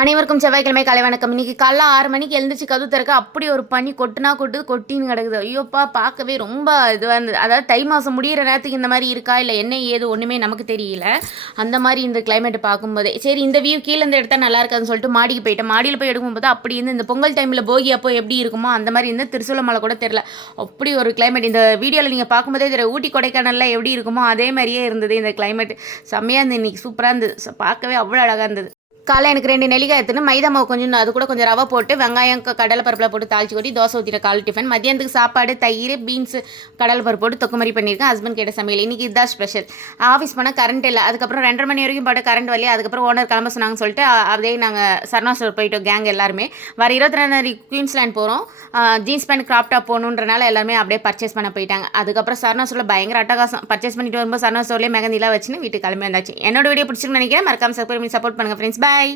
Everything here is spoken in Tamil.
அனைவருக்கும் செவ்வாய்க்கிழமை காலை வணக்கம். இன்றைக்கி காலைல 6 மணிக்கு எழுந்திரிச்சு கதவு திறக்க அப்படி ஒரு பனி கொட்டுனா கொட்டுது, கொட்டின்னு கிடக்குது. ஐயோப்பா, பார்க்கவே ரொம்ப இதுவாக இருந்தது. அதாவது தை மாதம் முடிகிற நேரத்துக்கு இந்த மாதிரி இருக்கா இல்லை என்ன ஏது ஒன்றுமே நமக்கு தெரியல. அந்த மாதிரி இந்த கிளைமேட் பார்க்கும்போதே சரி இந்த வியூ கீழே இருந்து எடுத்தால் நல்லா இருக்காதுன்னு சொல்லிட்டு மாடிக்கு போயிட்டேன். மாடியில் போய் எடுக்கும்போது அப்படி இருந்து இந்த பொங்கல் டைமில் போகி அப்போ எப்படி இருக்குமோ அந்த மாதிரி இருந்து திருசூல மலை கூட தெரில. அப்படி ஒரு கிளைமேட் இந்த வீடியோவில் நீங்கள் பார்க்கும்போதே தெரியும். ஊட்டி கொடைக்கானலில் எப்படி இருக்குமோ அதே மாதிரியே இருந்தது இந்த கிளைமேட். செம்மையாக இருந்தது, இன்றைக்கி சூப்பராக இருந்தது, பார்க்கவே அவ்வளோ அழகாக இருந்தது. காலை எனக்கு 2 நெல்லிக்காய் எடுத்துன்னு மைதா மாவு கொஞ்சம் அது கூட கொஞ்சம் ரவை போட்டு வெங்காயம் கடலை பருப்பில் போட்டு தாளிச்சு கொட்டி தோசை ஊற்றிட்ட காலை டிஃபன். மதியானத்துக்கு சாப்பாடு தயிர் பீன்ஸ் கடலை பருப்பு போட்டு தொக்கு மாதிரி பண்ணியிருக்கேன். ஹஸ்பண்ட் கேட்ட சமையல் இன்றைக்கி இதுதான் ஸ்பெஷல். ஆஃபீஸ் போனால் கரண்ட் இல்லை. அதுக்கப்புறம் 2:30 மணி வரைக்கும் பாட்டு கரண்ட் வரலையே. அதுக்கப்புறம் ஓனர் கிளம்ப சொன்னாங்கன்னு சொல்லிட்டு அதே நாங்கள் சரணா ஸ்டோர் போயிட்டோம் கேங் எல்லாருமே. வர 22 குயின்ஸ்லேண்ட் போகிறோம். ஜீன்ஸ் பேண்ட் கிராப் டாப் போகணுன்றனால எல்லாருமே அப்படியே பர்ச்சேஸ் பண்ண போயிட்டாங்க. அதுக்கப்புறம் சரணா ஸ்டோரில் பயங்கர அட்டகாசம். பர்ச்சேஸ் பண்ணிட்டு வரும்போது சரணா ஸ்டோர்லேயே மெகந்திலாம் வச்சுன்னு வீட்டுக்கு கிளம்பி வந்தாச்சு. என்னோட வீடியோ பிடிச்சிருக்குன்னு நினைக்கிறேன். மறக்காம சப்ஸ்கிரைப் பண்ணி சப்போர்ட் பண்ணுங்கள் ஃப்ரெண்ட்ஸ். பாய்.